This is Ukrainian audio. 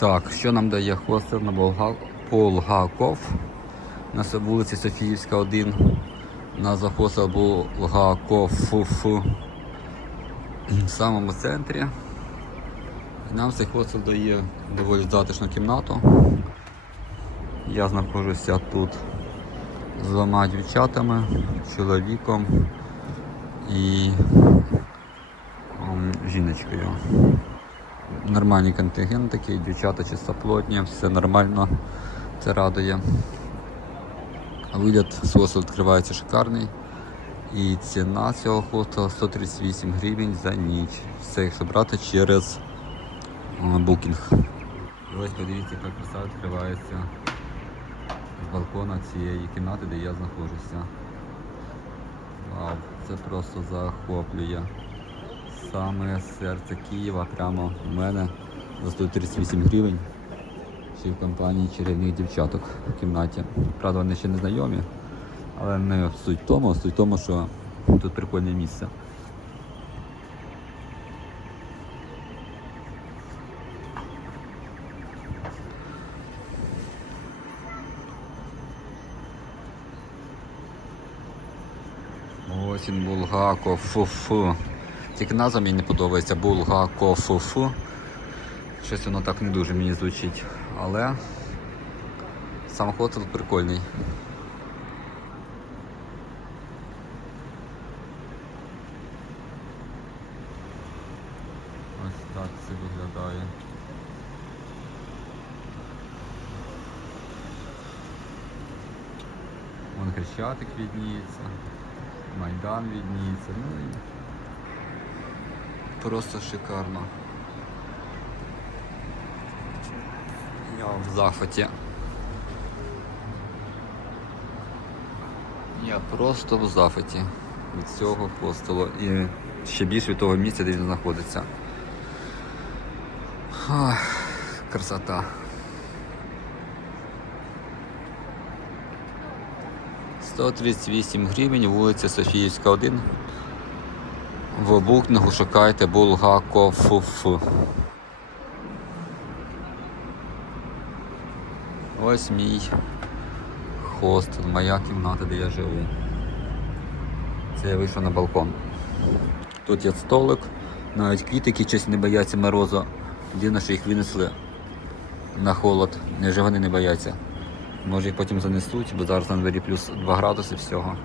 Так, що нам дає хостел на Болга... Булгаков? На вулиці Софіївська, 1. Назва хостел Булгаков ФФ. В самому центрі. Нам цей хостел дає доволі затишну кімнату. Я знаходжуся тут з двома дівчатами, чоловіком і ем, жіночкою. Нормальний контингент такий, дівчата чистоплотні, все нормально, це радує. Вигляд хостелу відкривається шикарний. І ціна цього хостелу 138 гривень за ніч. Це якщо брати через е, букінг. Ось подивіться, яка краса відкривається з балкона цієї кімнати, де я знаходжуся. Вау, це просто захоплює. Саме серце Києва прямо у мене за 138 гривень. Ще в компанії чарівних дівчаток в кімнаті. Правда, вони ще не знайомі, але не суть в тому, суть в тому, що тут прикольне місце. Ось він Булгаков фу Тільки назва мені не подобається Булгаков фу Щось воно так не дуже мені звучить. Але сам хотел прикольний. Ось так це виглядає. Вон Хрещатик відніється, Майдан відніється. Ну і просто шикарно. Я в захваті. Я просто в захваті від цього хостелу і ще більше від того місця, де він знаходиться. Ах, красота. Сто тридцять вісім гривень, вулиця Софіївська, 1. В букінгу шукайте Булгакофуф. Ось мій хостел, моя кімната, де я живу. Це я вийшов на балкон. Тут є столик, навіть квіти, які щось не бояться морозу. Дивно, що їх винесли на холод. Невже вони не бояться. Може їх потім занесуть, бо зараз на дворі плюс 2 градуси всього.